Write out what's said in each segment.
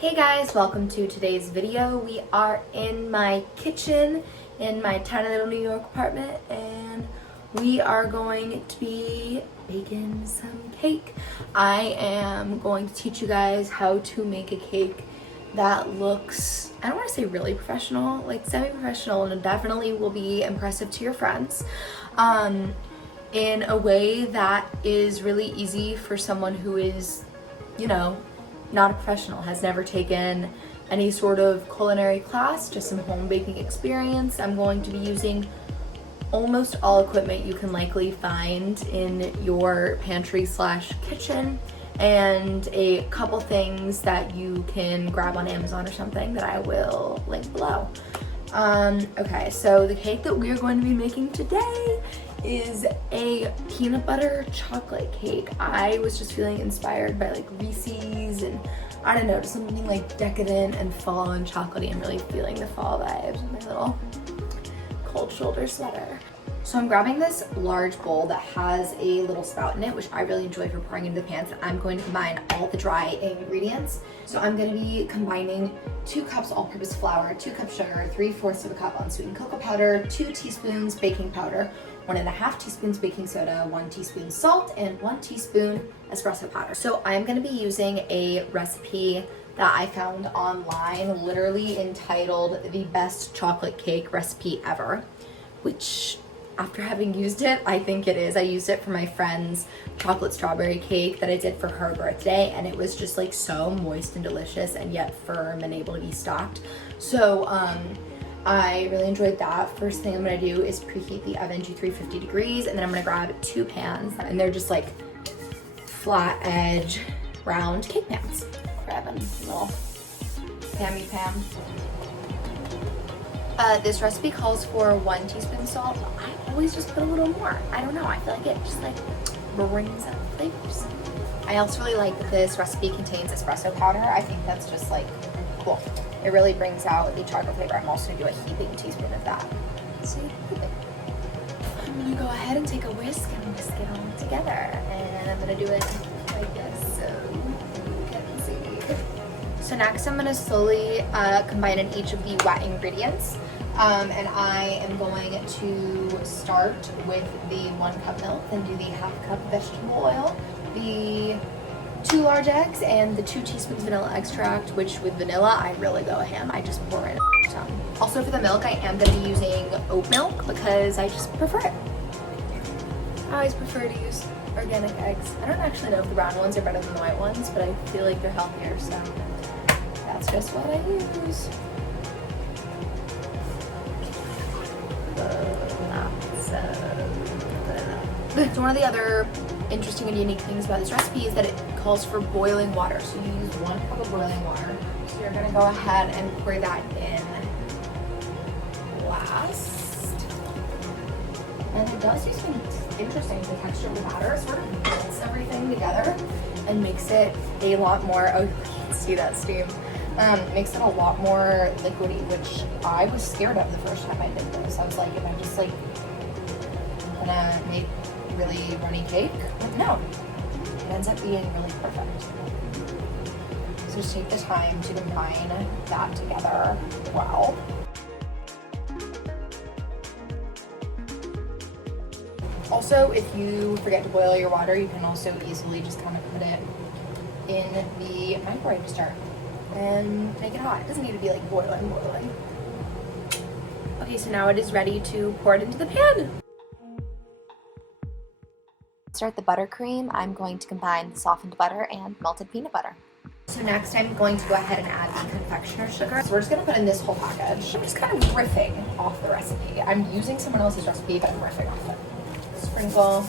Hey guys, welcome to today's video. We are in my kitchen in my tiny little New York apartment and we are going to be baking some cake. I am going to teach you guys how to make a cake that looks, I don't want to say really professional, like semi-professional, and it definitely will be impressive to your friends in a way that is really easy for someone who is, not a professional, has never taken any sort of culinary class, just some home baking experience. I'm going to be using almost all equipment you can likely find in your pantry slash kitchen and a couple things that you can grab on Amazon or something that I will link below. Okay, so the cake that we're going to be making today is a peanut butter chocolate cake. I was just feeling inspired by like Reese's and I don't know, just something like decadent and fall and chocolatey. I'm really feeling the fall vibes with my little cold shoulder sweater. So I'm grabbing this large bowl that has a little spout in it, which I really enjoy for pouring into the pans. I'm going to combine all the dry ingredients. So I'm going to be combining 2 cups all-purpose flour, 2 cups sugar, 3/4 of a cup unsweetened cocoa powder, 2 teaspoons baking powder, 1.5 teaspoons baking soda, 1 teaspoon salt, and 1 teaspoon espresso powder. So I'm going to be using a recipe that I found online, literally entitled "The Best Chocolate Cake Recipe Ever," which after having used it, I think it is. I used it for my friend's chocolate strawberry cake that I did for her birthday, and it was just like so moist and delicious and yet firm and able to be stocked. So I really enjoyed that. First thing I'm gonna do is preheat the oven to 350 degrees, and then I'm gonna grab 2 pans, and they're just like flat edge round cake pans. Grabbing a little Pammy Pam. This recipe calls for 1 teaspoon salt. I always just put a little more. I don't know, I feel like it just like brings out flavors. I also really like that this recipe contains espresso powder. I think that's just like cool. It really brings out the chocolate flavor. I'm also gonna do a heaping teaspoon of that. So I'm gonna go ahead and take a whisk and whisk it all together. And I'm gonna do it like this so you can see. So next I'm gonna slowly combine in each of the wet ingredients. And I am going to start with the 1 cup milk, then do the 1/2 cup vegetable oil, the 2 large eggs, and the 2 teaspoons vanilla extract, which with vanilla, I really go ham. I just pour in a ton. Also for the milk, I am going to be using oat milk because I just prefer it. I always prefer to use organic eggs. I don't actually know if the brown ones are better than the white ones, but I feel like they're healthier, so that's just what I use. So one of the other interesting and unique things about this recipe is that it calls for boiling water. So you use 1 cup of boiling water. So you're gonna go ahead and pour that in last. And it does do something interesting to the texture of the batter. It sort of melts everything together and makes it a lot more, oh, you can see that steam. Makes it a lot more liquidy, which I was scared of the first time I did this. I was like, am I just like gonna make really runny cake? But no, it ends up being really perfect. So just take the time to combine that together well. Also, if you forget to boil your water, you can also easily just kind of put it in the microwave to start and make it hot. It doesn't need to be like boiling. Okay, so now it is ready to pour it into the pan. To start the buttercream, I'm going to combine the softened butter and melted peanut butter. So next I'm going to go ahead and add the confectioner's sugar. So we're just gonna put in this whole package. I'm just kind of riffing off the recipe. I'm using someone else's recipe, but I'm riffing off it. Sprinkle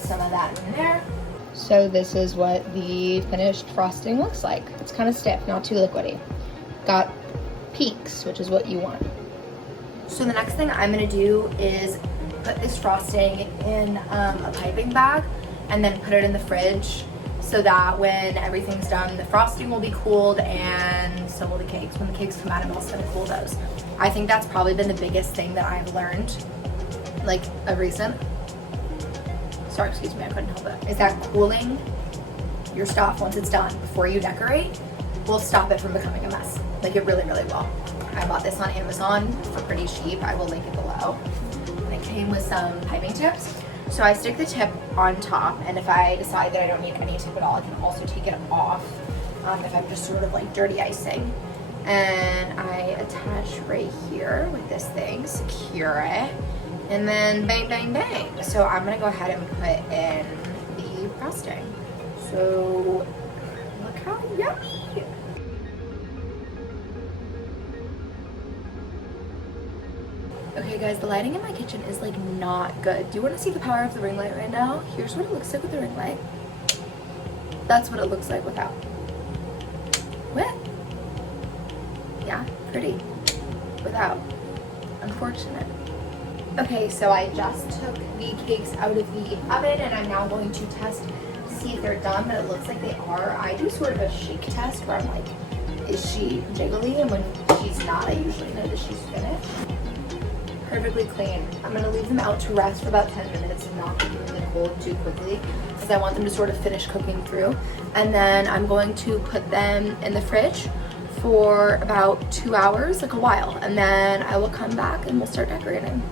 some of that in there. So this is what the finished frosting looks like. It's kind of stiff, not too liquidy. Got peaks, which is what you want. So the next thing I'm gonna do is put this frosting in a piping bag and then put it in the fridge so that when everything's done, the frosting will be cooled and so will the cakes. When the cakes come out, I'm also gonna cool those. I think that's probably been the biggest thing that I've learned, like of recent. Sorry, excuse me, I couldn't help it. Is that cooling your stuff once it's done before you decorate will stop it from becoming a mess. Like it really, really will. I bought this on Amazon for pretty cheap. I will link it below. And it came with some piping tips. So I stick the tip on top, and if I decide that I don't need any tip at all, I can also take it off if I'm just sort of like dirty icing. And I attach right here with this thing, secure it, and then bang, bang, bang. So I'm gonna go ahead and put in the frosting. So look how yummy. Okay guys, the lighting in my kitchen is like not good. Do you want to see the power of the ring light right now? Here's what it looks like with the ring light. That's what it looks like without. What? Yeah, pretty. Without. Unfortunate. Okay, so I just took the cakes out of the oven and I'm now going to test to see if they're done, but it looks like they are. I do sort of a shake test where I'm like, is she jiggly? And when she's not, I usually know that she's finished. Perfectly clean. I'm gonna leave them out to rest for about 10 minutes and not keep them in the cold too quickly because I want them to sort of finish cooking through. And then I'm going to put them in the fridge for about 2 hours, like a while. And then I will come back and we'll start decorating.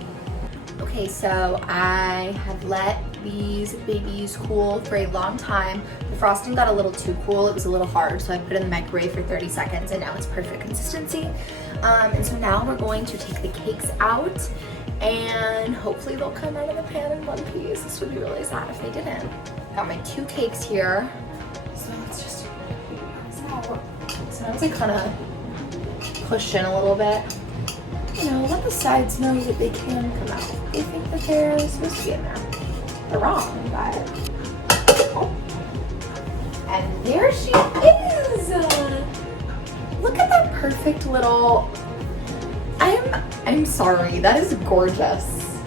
Okay, so I have let these babies cool for a long time. The frosting got a little too cool. It was a little hard, so I put it in the microwave for 30 seconds and now it's perfect consistency. And so now we're going to take the cakes out and hopefully they'll come out of the pan in one piece. This would be really sad if they didn't. Got my 2 cakes here. So let's just sometimes I kind of push in a little bit. You know, let the sides know that they can come out. They think that they're supposed to be in there. They're wrong, but oh. And there she is. Look at that perfect little. I'm sorry. That is gorgeous.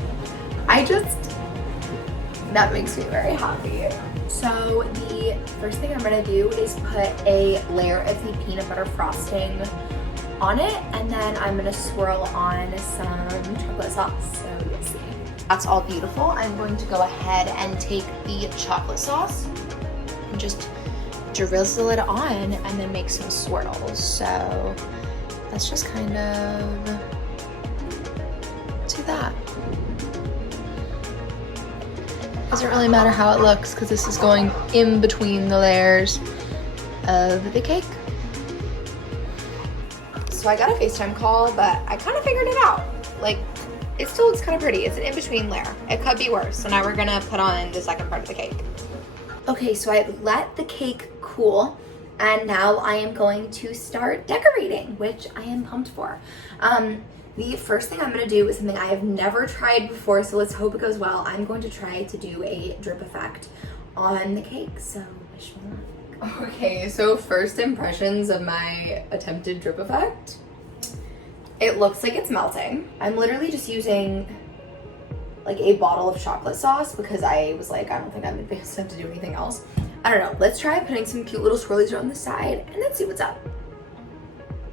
That makes me very happy. So the first thing I'm gonna do is put a layer of the peanut butter frosting on it, and then I'm gonna swirl on some chocolate sauce, so you'll see. That's all beautiful. I'm going to go ahead and take the chocolate sauce and just drizzle it on and then make some swirls. So that's just kind of do that. Doesn't really matter how it looks because this is going in between the layers of the cake. So I got a FaceTime call, but I kind of figured it out. Like, it still looks kind of pretty. It's an in-between layer. It could be worse. So now we're gonna put on the second part of the cake. Okay, so I let the cake cool, and now I am going to start decorating, which I am pumped for. The first thing I'm gonna do is something I have never tried before, so let's hope it goes well. I'm going to try to do a drip effect on the cake, so wish me luck. Okay, so first impressions of my attempted drip effect. It looks like it's melting. I'm literally just using like a bottle of chocolate sauce because I was like, I don't think I'm advanced enough to do anything else. I don't know, let's try putting some cute little swirlies on the side and then see what's up.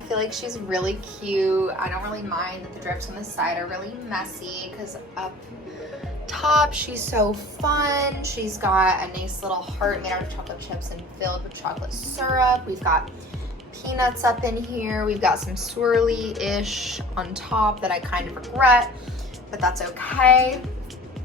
I feel like she's really cute. I don't really mind that the drips on the side are really messy because up top she's so fun. She's got a nice little heart made out of chocolate chips and filled with chocolate syrup. We've got peanuts up in here. We've got some swirly-ish on top that I kind of regret, but that's okay.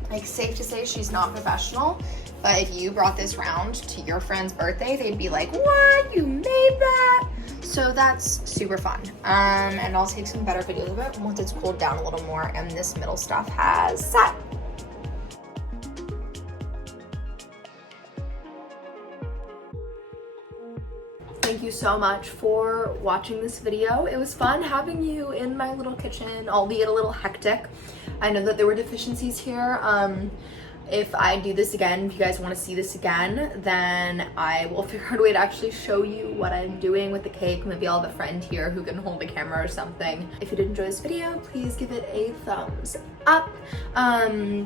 Like, safe to say she's not professional, but if you brought this round to your friend's birthday, they'd be like, what, you made that? So that's super fun. And I'll take some better videos of it once it's cooled down a little more and this middle stuff has set. Thank you so much for watching this video. It was fun having you in my little kitchen, albeit a little hectic. I know that there were deficiencies here. If I do this again, if you guys want to see this again, then I will figure out a way to actually show you what I'm doing with the cake. Maybe I'll have a friend here who can hold the camera or something. If you did enjoy this video, please give it a thumbs up.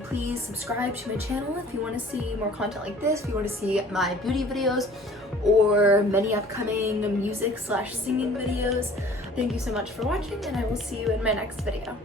Please subscribe to my channel if you want to see more content like this, if you want to see my beauty videos or many upcoming music/singing videos. Thank you so much for watching, and I will see you in my next video.